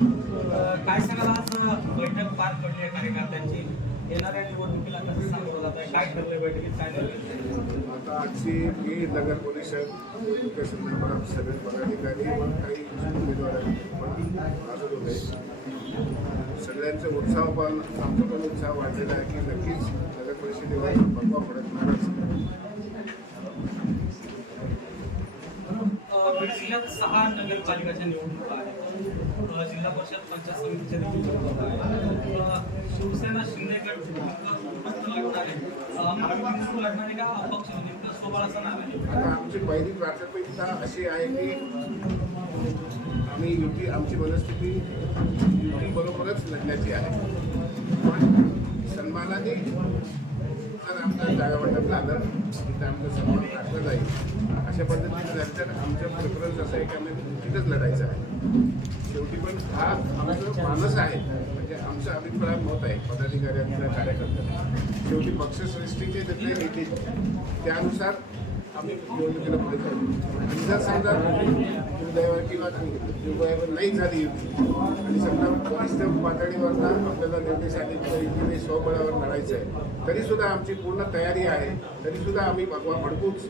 काय सांगाल आज बैठक पार पडली आहे कार्यकर्त्यांची येणाऱ्या निवडणुकीला कसं सामोरं जात आहे, काय ठरलंय बैठकीत, काय ठरलंय? आता आजची ही नगर परिषद त्या संदर्भात सगळे पदाधिकारी पण काही उमेदवारांनी पण हजर होते. सगळ्यांचा उत्साह पण आमचा पण उत्साह वाढलेला आहे की नक्कीच नगर परिषदेवर भगवा फडकणारच. बीड जिल्ह्यात 6 नगरपालिकाच्या निवडणुका आहेत. जिल्हा परिषद पंचायत समितीच्या देखील निवडणुका आहेत. शिवसेना शिंदे गट लागणार आहे, महायुती सुरू लागणार आहे का अपक्ष म्हणजे स्वबळाचा नाव आहे? आता आमची पहिली प्राथमिकता अशी आहे की आम्ही युती, आमची मनस्थिती युती बरोबरच लढण्याची आहे. पण सन्मानाने जर आमचं जागा वाटप झालं तिथं आमचा सन्मान राखला जाईल अशा पद्धतीने नंतर आमचं प्रेफरन्स असं आहे की आम्ही तिथंच लढायचं आहे. शेवटी पण हा आमचं मानस आहे, म्हणजे आमचं अभिप्राय मत आहे पदाधिकाऱ्यांच्या कार्यकर्त्यांना. शेवटी पक्षश्रेष्ठीचे निर्णय घेतील त्यानुसार आम्ही निवडणुकीला पुढे जाऊ. आणि जर समजा दुर्दैवावर किंवा दुर्दैवावर नाही झाली आणि समजा वरिष्ठ पातळीवरनं आपल्याला निर्देश आले किंवा युतीने स्वबळावर लढायचं आहे तरीसुद्धा आमची पूर्ण तयारी आहे. तरीसुद्धा आम्ही भगवा फडकूच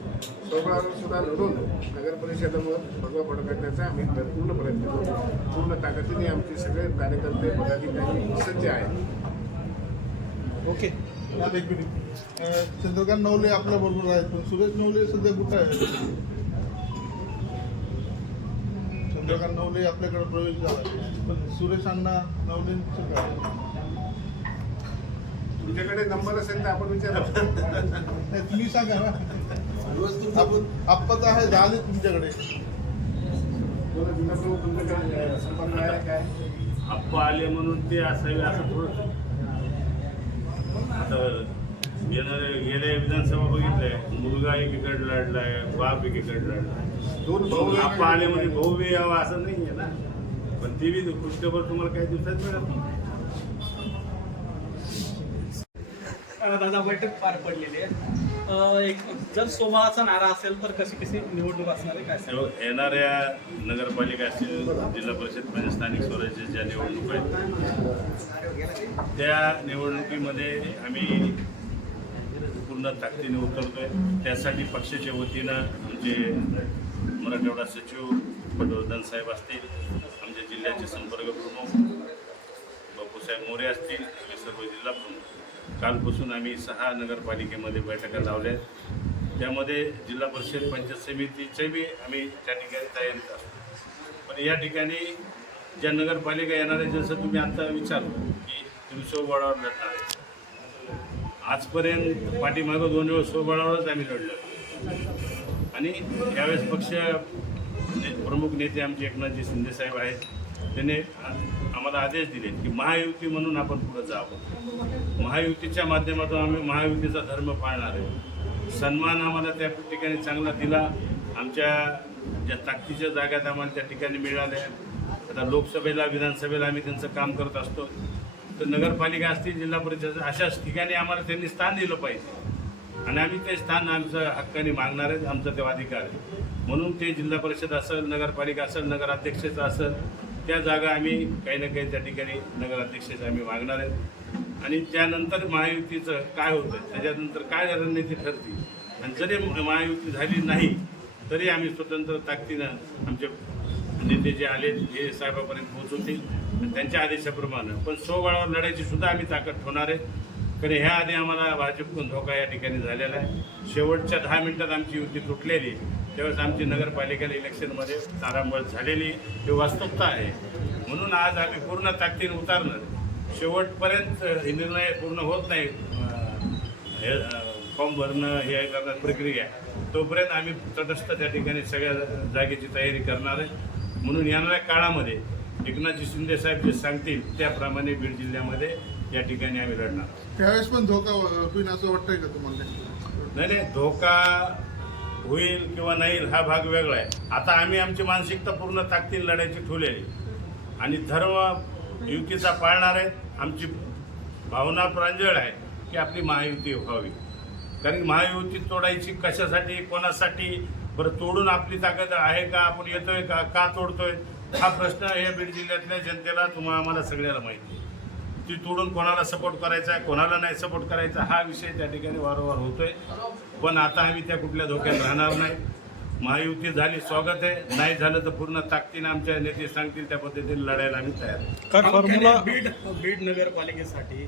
स्वबळावर सुद्धा लढून नगर परिषदेवर भगवा फडकण्याचा आम्ही पूर्ण प्रयत्न करू. पूर्ण ताकदीने आमचे सगळे कार्यकर्ते पदाधिकारी सज्ज आहेत. ओके, एक मिनिट. चंद्रकांत नवले आपल्या बरोबर आहेत, पण सुरेश नवले सध्या कुठे आहे? चंद्रकांत नवले आपल्याकडे प्रवेश झाला, पण सुरेश अण्णा नवलेंचं काय? तुमच्याकडे नंबर असेल तर आपण विचारा. नाही, तुम्ही सांगा ना. आपण आप्पाच आहे, झाले तुमच्याकडे. तुमच्याकडे संपर्क आहे काय? आप्पा आले म्हणून ते असावे असं थोडं. आता गेल्या विधानसभा बघितलंय, मुलगा एकीकडे लढलाय, बाप एकीकडे लढलाय. दोन भाऊ आप्पा आले म्हणजे भाऊ बी यावं असं नाही आहे ना. पण ते बी कृत्यभर तुम्हाला काही दिवसात मिळत नाही. दादा बैठक पार पडलेली आहे. एक जर स्वबळाचा नारा असेल तर कशी कशी निवडणूक असणार आहे, काय सांगाल? येणाऱ्या नगरपालिका असतील, जिल्हा परिषद म्हणजे स्थानिक स्वराज्याच्या निवडणुका आहेत, त्या निवडणुकीमध्ये आम्ही पूर्ण ताकदीने उतरतोय. त्यासाठी पक्षाच्या वतीनं आमचे मराठवाडा सचिव पटवर्धन साहेब असतील, आमच्या जिल्ह्याचे संपर्क प्रमुख बापूसाहेब मोरे असतील, हे सर्व जिल्हा प्रमुख. कालपासून आम्ही 6 नगरपालिकेमध्ये बैठका लावल्या आहेत. त्यामध्ये जिल्हा परिषद पंचायत समितीचे बी आम्ही त्या ठिकाणी तयारीत असतो. पण या ठिकाणी ज्या नगरपालिका येणार आहे, जसं तुम्ही आता विचारलं की तुम्ही स्वबळावर लढणार आहे. आजपर्यंत पाठीमागं 2 वेळ स्वबळावरच आम्ही लढलो आणि यावेळेस पक्ष प्रमुख नेते आमचे एकनाथजी शिंदे साहेब आहेत. त्याने आम्हाला आदेश दिले की महायुती म्हणून आपण पुढे जावं. महायुतीच्या माध्यमातून आम्ही महायुतीचा धर्म पाळणार आहे. सन्मान आम्हाला त्या ठिकाणी चांगला दिला. आमच्या ज्या ताकदीच्या जागात आम्हाला त्या ठिकाणी मिळाल्या. आता लोकसभेला विधानसभेला आम्ही त्यांचं काम करत असतो, तर नगरपालिका असतील, जिल्हा परिषद, अशाच ठिकाणी आम्हाला त्यांनी स्थान दिलं पाहिजे आणि आम्ही ते स्थान आमचं हक्काने मागणार आहेत. आमचा तो अधिकार आहे. म्हणून ते जिल्हा परिषद असेल, नगरपालिका असेल, नगराध्यक्षाचं असेल, त्या जागा आम्ही काही ना काही त्या ठिकाणी नगराध्यक्षाचं आम्ही मागणार आहेत. आणि त्यानंतर महायुतीचं काय होतं, त्याच्यानंतर काय रणनीती ठरते. आणि जरी महायुती झाली नाही तरी आम्ही स्वतंत्र ताकदीनं आमचे नेते जे आले हे साहेबापर्यंत पोहोचवतील आणि त्यांच्या आदेशाप्रमाणे. पण स्वबळावर लढायची सुद्धा आम्ही ताकद ठेवणार आहे. कारण ह्या आधी आम्हाला भाजपकडून धोका या ठिकाणी झालेला आहे. शेवटच्या 10 मिनिटात आमची युती तुटलेली, त्यावेळेस आमची नगरपालिकेला इलेक्शनमध्ये तारांबळ झालेली ही वास्तवता आहे. म्हणून आज आम्ही पूर्ण ताकदीने उतारणार. शेवटपर्यंत हे निर्णय पूर्ण होत नाही, हे फॉर्म भरणं हे करणार प्रक्रिया, तोपर्यंत आम्ही तटस्थ त्या ठिकाणी सगळ्या जागेची तयारी करणार आहे. म्हणून येणाऱ्या काळामध्ये एकनाथजी शिंदे साहेब जे सांगतील त्याप्रमाणे बीड जिल्ह्यामध्ये या ठिकाणी आम्ही लढणार. त्यावेळेस पण धोका होईल असं वाटतंय का तुम्हाला? नाही, धोका होईल किंवा नाही हा भाग वेगळा आहे. आता आम्ही आमची मानसिकता पूर्ण ताकदीने लढायची ठेवलेली आणि धर्म युतीचा पाळणार आहे. आमची भावना प्रांजळ आहे की आपली महायुती व्हावी. कारण महायुती तोडायची कशासाठी, कोणासाठी, बरं तोडून आपली ताकद आहे का, आपण येतोय का तोडतोय, हा प्रश्न या बीड जिल्ह्यातल्या जनतेला आम्हाला सगळ्याला माहिती आहे. ती तोडून कोणाला सपोर्ट करायचा आहे, कोणाला नाही सपोर्ट करायचा, हा विषय त्या ठिकाणी वारंवार होतोय. पण आता आम्ही त्या कुठल्या धोक्यात राहणार नाही. महायुती झाली स्वागत आहे, नाही झालं तर पूर्ण ताकदीनं आमच्या नेते सांगतील त्या पद्धतीने लढायला आम्ही तयार आहे. काय फॉर्म्युला बीड नगरपालिकेसाठी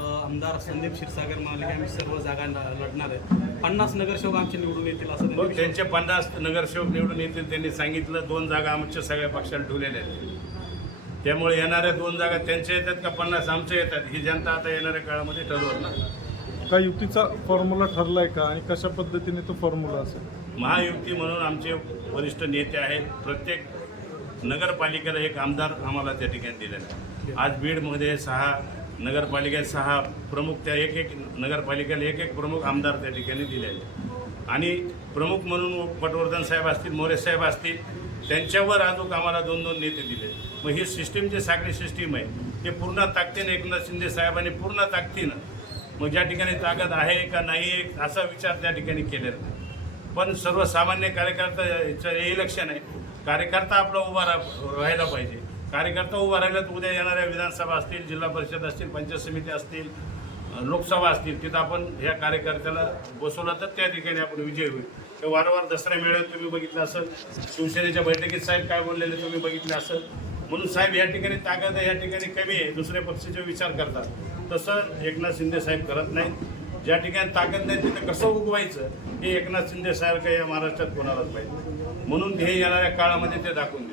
आमदार संदीप क्षीरसागर म्हणाले की आम्ही सर्व जागा लढणार आहेत. 50 नगरसेवक आमचे निवडून येतील असं हो, त्यांनी त्यांचे 50 नगरसेवक निवडून येतील. त्यांनी सांगितलं 2 जागा आमच्या सगळ्या पक्षाला ठेवलेल्या आहेत. त्यामुळे येणाऱ्या 2 जागा त्यांच्या येतात का 50 आमच्या येतात ही जनता आता येणाऱ्या काळामध्ये ठरवणार ना. काय युतीचा फॉर्म्युला ठरलाय का आणि कशा पद्धतीने तो फॉर्म्युला असेल? महायुती म्हणून आमचे वरिष्ठ नेते आहेत. प्रत्येक नगरपालिकेला एक आमदार आम्हाला त्या ठिकाणी दिलेला आहे. आज बीडमध्ये 6 नगरपालिकेत 6 प्रमुख, त्या एक नगरपालिकेला एक प्रमुख आमदार त्या ठिकाणी दिलेले आणि प्रमुख म्हणून पटवर्धन साहेब असतील, मोरे साहेब असतील, त्यांच्यावर अजून आम्हाला 2-2 नेते दिले. मग ही सिस्टीम जी साखळी सिस्टीम आहे ते पूर्ण ताकदीनं एकनाथ शिंदे साहेबांनी पूर्ण ताकदीनं, मग ज्या ठिकाणी ताकद आहे का नाही असा विचार त्या ठिकाणी केलेला नाही. पण सर्वसामान्य कार्यकर्ता इलेक्शन आहे, कार्यकर्ता आपला उभा राहायला पाहिजे. कार्यकर्ता उभा राहिला तर उद्या येणाऱ्या विधानसभा असतील, जिल्हा परिषद असतील, पंचायत समिती असतील, लोकसभा असतील, तिथं आपण ह्या कार्यकर्त्याला बसवला तर त्या ठिकाणी आपण विजय होईल. ते वारंवार दसरा मेळाव्यात तुम्ही बघितलं असेल, शिवसेनेच्या बैठकीत साहेब काय बोललेले तुम्ही बघितलं असेल. म्हणून साहेब या ठिकाणी ताकद आहे, या ठिकाणी कमी आहे, दुसऱ्या पक्षाचे विचार करतात. तसं एकनाथ शिंदे साहेब करत नाहीत. ज्या ठिकाणी ताकद नाही तिथं कसं उगवायचं हे एकनाथ शिंदे साहेब काही या महाराष्ट्रात कोणालाच पाहिजे. म्हणून हे येणाऱ्या काळामध्ये ते दाखवून